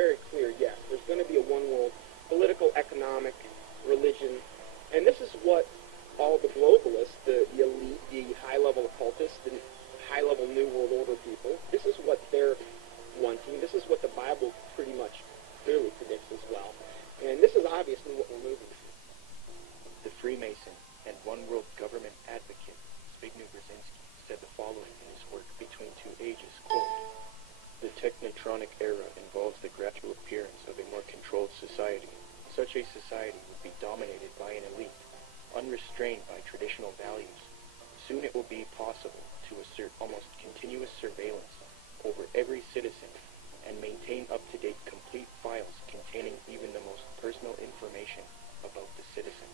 very clear, yes. There's going to be a one world, political, economic, religion, and this is what all the globalists, the elite, the high-level occultists, the high-level New World Order people, this is what they're wanting. This is what the Bible pretty much clearly predicts as well. And this is obviously what we're moving to. The Freemason and One World Government advocate, Zbigniew Brzezinski, said the following in his work, Between Two Ages, quote, "The technotronic era involves the gradual appearance of a more controlled society. Such a society would be dominated by an elite, unrestrained by traditional values. Soon it will be possible to assert almost continuous surveillance over every citizen and maintain up-to-date complete files containing even the most personal information about the citizen."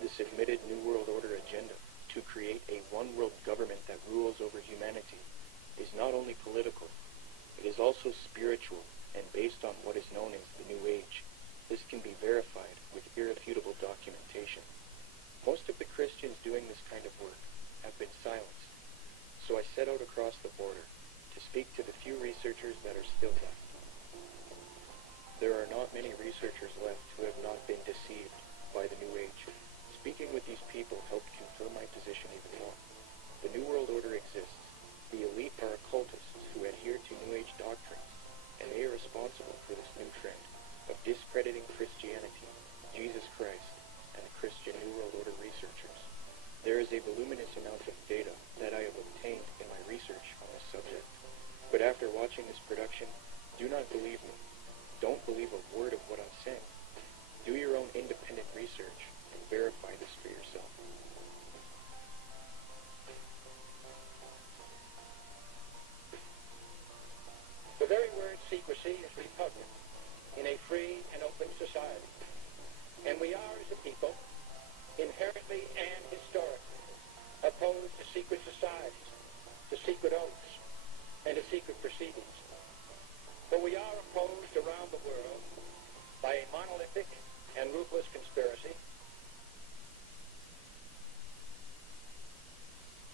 The submitted New World Order agenda to create a one-world government that rules over humanity is not only political, it is also spiritual and based on what is known as the New Age. This can be verified with irrefutable documentation. Most of the Christians doing this kind of work have been silenced, so I set out across the border to speak to the few researchers that are still left. There are not many researchers left who have not been deceived by the New Age. Speaking with these people helped confirm my position even more. The New World Order exists. The elite are occultists who adhere to New Age doctrines, and they are responsible for this new trend of discrediting Christianity, Jesus Christ, and the Christian New World Order researchers. There is a voluminous amount of data that I have obtained in my research on this subject. But after watching this production, do not believe me. Don't believe a word of what I'm saying. Do your own independent research and verify this for yourself. The very word secrecy is repugnant in a free and open society. And we are, as a people, inherently and historically opposed to secret societies, to secret oaths, and to secret proceedings. But we are opposed around the world by a monolithic and ruthless conspiracy.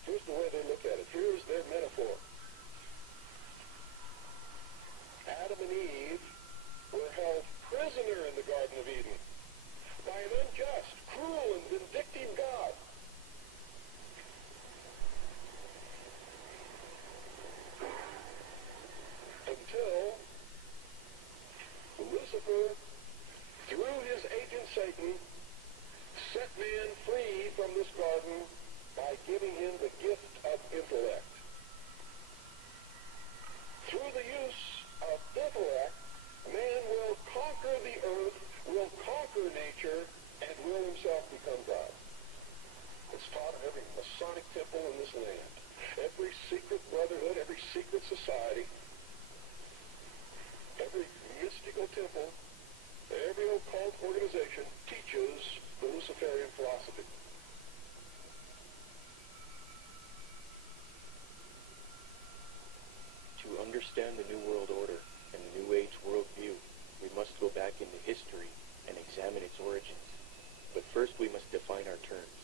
Here's the way they look at it. Here's their metaphor. Adam and Eve were held prisoner in the Garden of Eden by an unjust, cruel, and vindictive God. Until Lucifer, through his agent Satan, set man free from this garden by giving him the gift of intellect. Through the use of intellect, man will conquer the earth, will conquer nature, and will himself become God. It's taught in every Masonic temple in this land. Every secret brotherhood, every secret society, every mystical temple, every occult organization teaches the Luciferian philosophy. To understand the New World Order and the New Age worldview, we must go back into history and examine its origins. But first we must define our terms.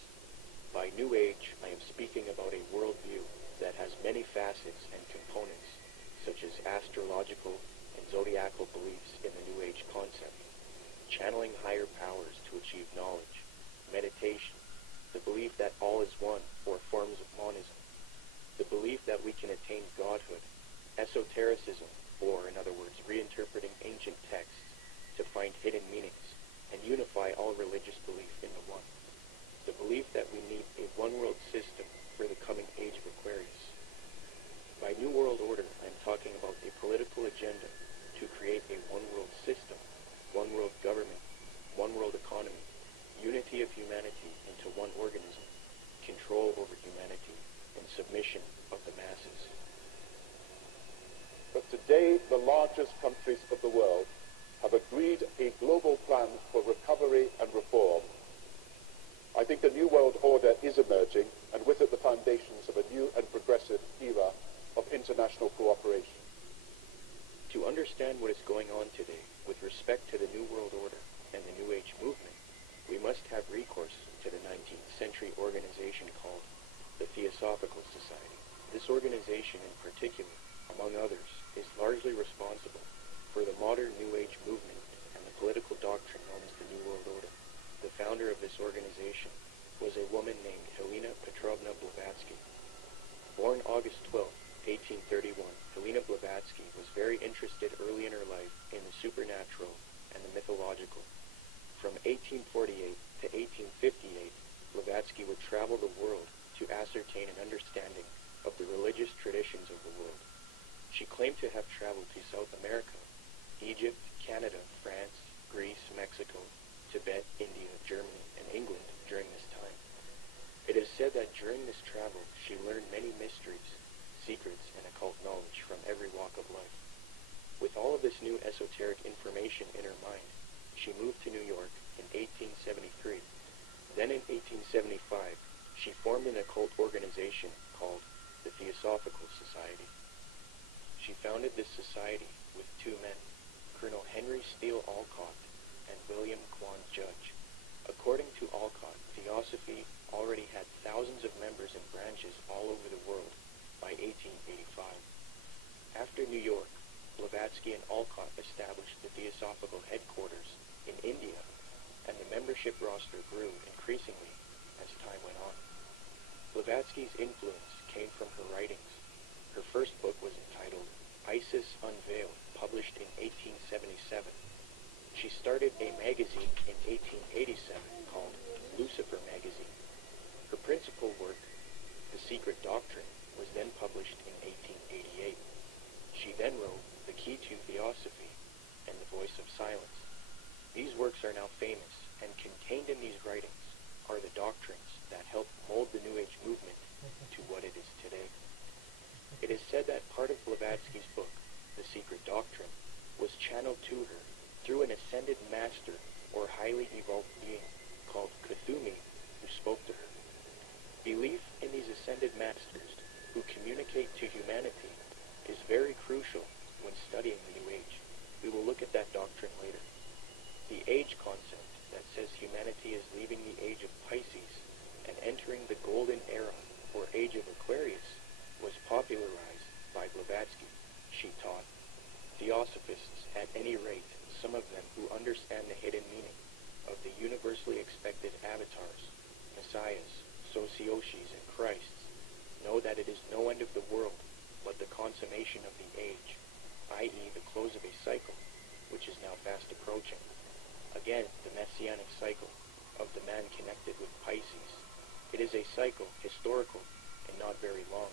By New Age, I am speaking about a worldview that has many facets and components, such as astrological and zodiacal beliefs in the New Age concept, channeling higher powers to achieve knowledge, meditation, the belief that all is one, or forms of monism, the belief that we can attain godhood, esotericism, or in other words, reinterpreting ancient texts to find hidden meanings and unify all religious belief into one. The belief that we need a one-world system for the coming age of Aquarius. By New World Order, I am talking about a political agenda to create a one-world system, one-world government, one-world economy, unity of humanity into one organism, control over humanity, and submission of the masses. But today, the largest countries of the world have agreed a global plan for recovery and reform. I think a new world order is emerging, and with it the foundations of a new and progressive era of international cooperation. To understand what is going on today with respect to the New World Order and the New Age movement, we must have recourse to the 19th century organization called the Theosophical Society. This organization in particular, among others, is largely responsible for the modern New Age movement and the political doctrine known as the New World Order. The founder of this organization was a woman named Helena Petrovna Blavatsky. Born August 12, 1831, Helena Blavatsky was very interested early in her life in the supernatural and the mythological. From 1848 to 1858, Blavatsky would travel the world to ascertain an understanding of the religious traditions of the world. She claimed to have traveled to South America, Egypt, Canada, France, Greece, Mexico, Tibet, India, Germany, and England during this time. It is said that during this travel, she learned many mysteries, secrets, and occult knowledge from every walk of life. With all of this new esoteric information in her mind, she moved to New York in 1873. Then in 1875, she formed an occult organization called the Theosophical Society. She founded this society with two men, Colonel Henry Steele Alcott and William Quan Judge. According to Alcott, Theosophy already had thousands of members and branches all over the world by 1885. After New York, Blavatsky and Alcott established the Theosophical headquarters in India, and the membership roster grew increasingly as time went on. Blavatsky's influence came from her writings. Her first book was entitled Isis Unveiled, published in 1877. She started a magazine in 1887 called Lucifer Magazine. Her principal work, The Secret Doctrine, was then published in 1888. She then wrote The Key to Theosophy and The Voice of Silence. These works are now famous, and contained in these writings are the doctrines that helped mold the New Age movement to what it is today. It is said that part of Blavatsky's book, The Secret Doctrine, was channeled to her through an ascended master or highly evolved being called Kuthumi, who spoke to her. Belief in these ascended masters who communicate to humanity is very crucial when studying the New Age. We will look at that doctrine later. The age concept that says humanity is leaving the age of Pisces and entering the golden era or age of Aquarius was popularized by Blavatsky. She taught Theosophists, at any rate, some of them who understand the hidden meaning of the universally expected avatars, messiahs, socioshis, and Christs, know that it is no end of the world but the consummation of the age, i.e. the close of a cycle, which is now fast approaching. Again, the messianic cycle of the man connected with Pisces. It is a cycle, historical, and not very long.